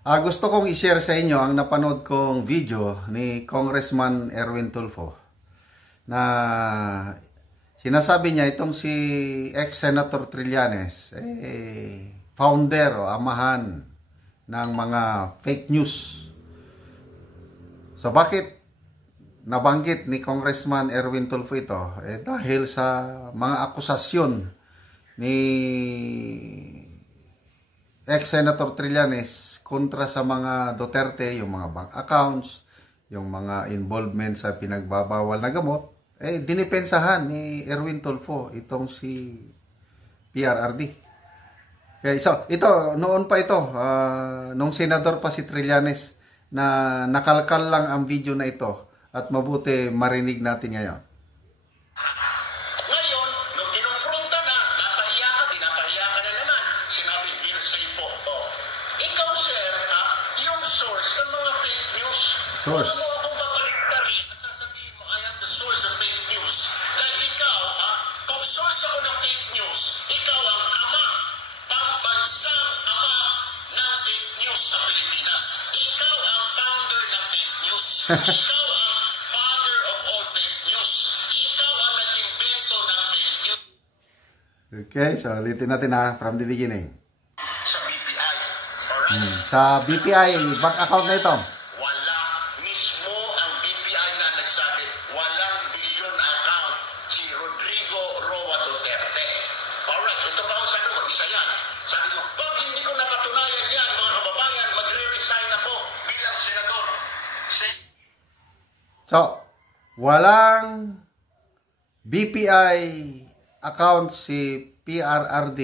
Gusto kong i-share sa inyo ang napanood kong video ni Congressman Erwin Tulfo na sinasabi niya itong si ex-Senator Trillanes, founder o amahan ng mga fake news. So bakit nabanggit ni Congressman Erwin Tulfo ito? Dahil sa mga akusasyon ni ex-Senator Trillanes kontra sa mga Duterte, yung mga bank accounts, yung mga involvement sa pinagbabawal na gamot, dinipensahan ni Erwin Tulfo itong si PRRD. Okay, so ito, noon pa ito, nung senador pa si Trillanes, na nakalkal lang ang video na ito at mabuti marinig natin ngayon. Source. Kung babalik at sasabihin mo, I am the source of fake news. Dahil ikaw, kung source ako ng fake news, ikaw ang ama, pambansang ama ng fake news sa Pilipinas. Ikaw ang founder ng fake news. Ikaw ang father of all fake news. Ikaw ang nag-invento ng fake news. Okay, so ulitin natin from the beginning. Sa BPI. Alright? Sa BPI, bank account na ito. So, walang BPI account si PRRD.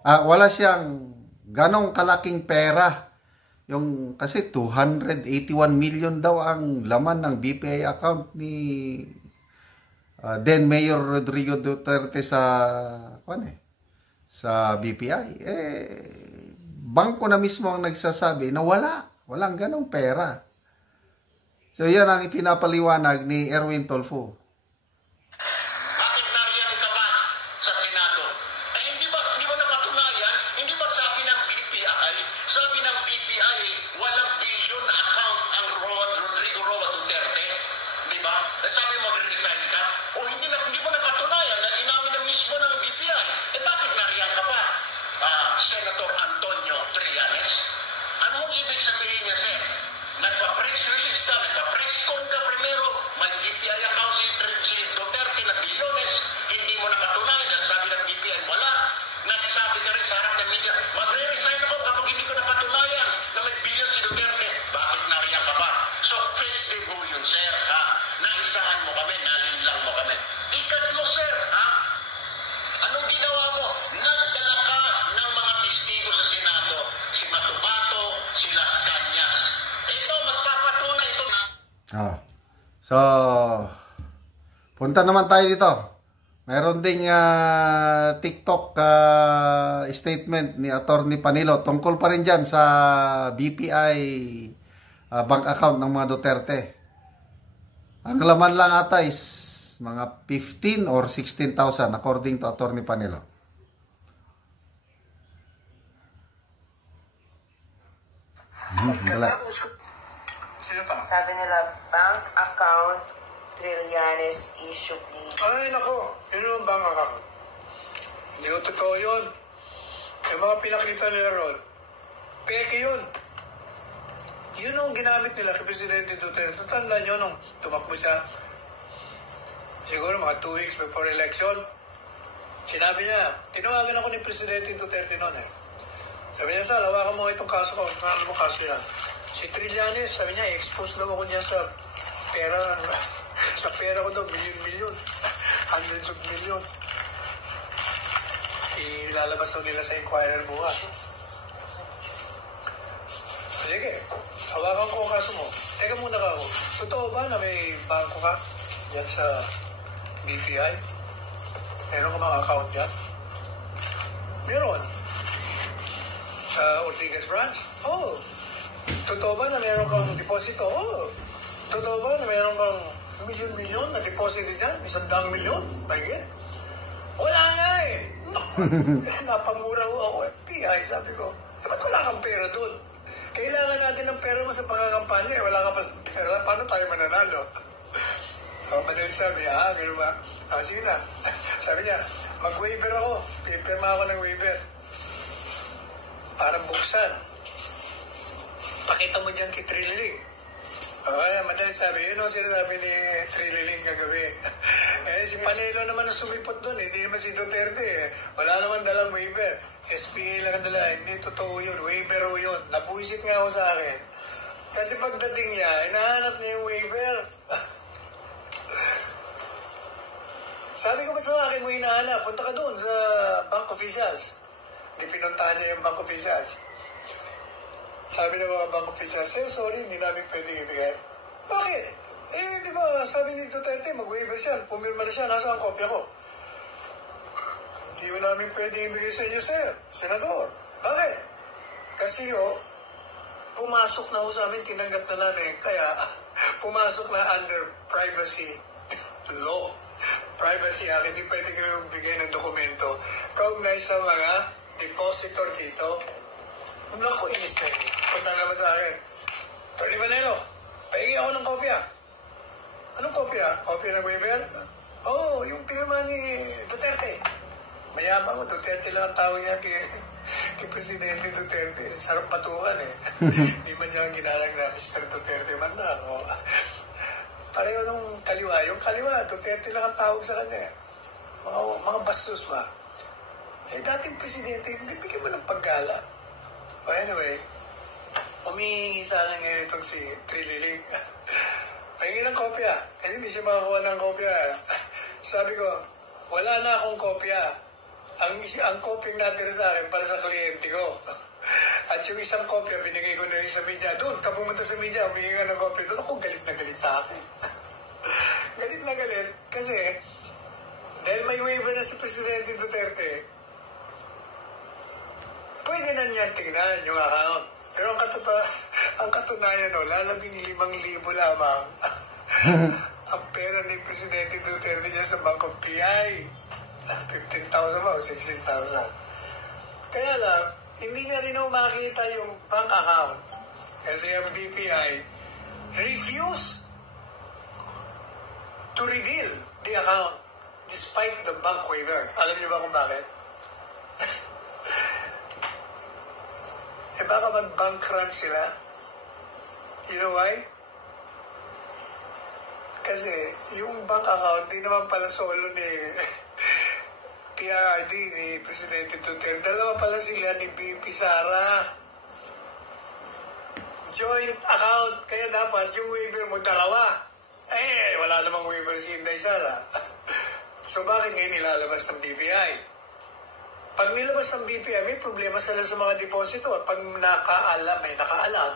Wala siyang ganong kalaking pera. Yung kasi 281 million daw ang laman ng BPI account ni then Mayor Rodrigo Duterte sa BPI. Bangko na mismo ang nagsasabi na walang ganong pera. So yan ang ipinapaliwanag ni Erwin Tulfo. Bakit nariyan ka ba sa Senado? Hindi ba napatunayan? Hindi ba sabi ng BPI? Sabi ng BPI, walang billion account ang Rodrigo Roa Duterte. Di ba? Sabi mo, resign ka? O hindi mo napatunayan dahil inamin na mismo ng BPI. Bakit nariyan ka pa? Senator Antonio Trillanes? Anong ibig sabihin niya, sir? Nagpa-press release ka, nagpa-press con ka primero, may BPI account si Duterte na bilyones, hindi mo napatunayan, dahil sabi ng BPI wala. Nagsabi ka rin sa harap ng media, magre-resign ako kapag hindi ko napatunayan na may bilyon si Duterte. Bakit nariyan ka ba? So fake demo yun, sir, Naisahan mo kami, nalinlang mo kami. Ikatlo, sir, Anong ginawa mo? Nagdala ka ng mga testigo sa Senado, si Matubato, si Las Cañas. Ito, magpapatunay ito na. So, punta naman tayo dito. Mayroon ding TikTok statement ni Attorney Panilo tungkol pa rin dyan sa BPI bank account ng mga Duterte. Ang laman lang ata is mga 15 or 16,000 according to Attorney Panilo. Sabi nila, bank account, Trillanes issue please. Ay, nako. Yun yung bank account. Hindi ko totoo yun. Yung mga pinakita nila ron, peke yun. Yun ang ginamit nila kay Presidente Duterte. Tandaan nyo nung tumakbo siya, siguro mga 2 weeks before election, sinabi niya, tinawagan ako ni Presidente Duterte noon Sabi niya, Sal, hawakan mo itong kaso ko. Ano mo kaso yan? Si Trillanes, sabi niya, expose daw ako niya sa pera. Sa pera ko daw, million. Hundreds of million. Ilalabas daw nila sa Inquirer bukas. Sige, hawakan ko ang kaso mo. Teka muna ka ako. Totoo ba na may bangko ka yan sa BPI? Meron ka mga account yan? Meron. Sa Ortigas branch? Oo. Totoo ba na meron kang deposito? Oo. Totoo ba na meron kang milyon na deposit dyan? 100 milyon? Bagay? Wala nga Napamura ko ako FBI, sabi ko. Ba't wala kang pera doon? Kailangan natin ng pera mo sa pangakampanya. Wala ka pa pera. Paano tayo mananalo? Madali sabi, gano'n ba? Sige na. Sabi niya, mag-waiver ako. Pipirma ako ng waiver. Para buksan. Pakita mo dyan kay Trililing. Madali sabi, yun ang sinasabi ni Trililing kagabi. Si Panelo naman ang sumipot doon. Hindi naman si Duterte. Wala naman dalang waiver. SPA lang ang dala. Hindi totoo yun. Waiver o yun. Nabuisit nga ako sa akin. Kasi pagdating niya, hinahanap niya yung waiver. Sabi ko ba sa akin mo hinahanap? Punta ka doon sa bank officials. Hindi pinuntahan niya yung bank officials. Sabi ng mga bank officials, sir, sorry, hindi namin pwedeng ibigay. Bakit? Di ba, sabi ni Duterte, mag-waiver siya. Pumirma na siya, nasa ang kopya ko. Hindi mo namin pwedeng ibigay sa inyo, sir. Senador. Bakit? Kasi pumasok na ho sa amin, tinanggap na namin. Kaya, pumasok na under privacy law. Privacy Act, hindi pwede kayo bigay ng dokumento. Kaugnay sa mga depositor dito. Naku, inis na yun. Punta naman sa akin. Tony Manelo, pahingi ako ng kopya. Anong kopya? Kopya ng waiver? Yung pinirma ni Duterte. Mayabang mo, Duterte lang ang tawag niya kay Presidente Duterte. Sarap patukan Hindi man niya ang ginalang na Mr. Duterte man na. Pareho nung kaliwa. Yung kaliwa, Duterte lang ang tawag sa kanya. Mga bastos ba? Dating Presidente, hindi bigyan mo ng paggala. Anyway, humihingi sa akin ngayon itong si Trililing. Pahingi ng kopya. Kasi hindi siya makakuha ng kopya. Sabi ko, wala na akong kopya. Ang kopyang natira sa akin para sa kliyente ko. At yung isang kopya, binigay ko na rin sa media. Doon, ka pumunta sa media, humingi nga ng kopya. Doon ako galit na galit sa akin. Galit na galit. Kasi, dahil may waiver na si Presidente Duterte, pwede na niyan tingnan yung account. Pero ang katunayan, lalabing 5,000 lamang ang pera ni Presidente Duterte niya sa Bank of PI. 15,000 ba o 16,000? Kaya lang, hindi niya rin makita yung bank account. Kasi ang BPI refused to reveal the account despite the bank waiver. Alam niyo ba kung bakit? Baka mag-bank run sila. You know why? Kasi yung bank account, di naman pala solo ni PRRD, ni Presidente Duterte. Dalawa pala sila ni BP Sara. Joint account. Kaya dapat yung waiver mo dalawa. Wala namang waiver si Inday Sara. So bakit ngayon nilalabas ng BPI? Pag nilabas ng BPI, may problema sila sa mga deposito. At pag may nakaalam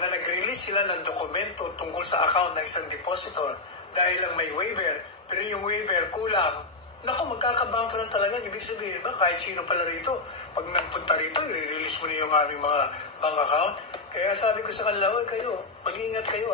na nag-release sila ng dokumento tungkol sa account ng isang depositor dahil lang may waiver, pero yung waiver kulang, naku, magkakabank lang talaga. Ibig sabihin ba, kahit sino pala rito, pag nagpunta rito, i-release mo na yung aming mga bank account. Kaya sabi ko sa kanila, kayo, mag-iingat kayo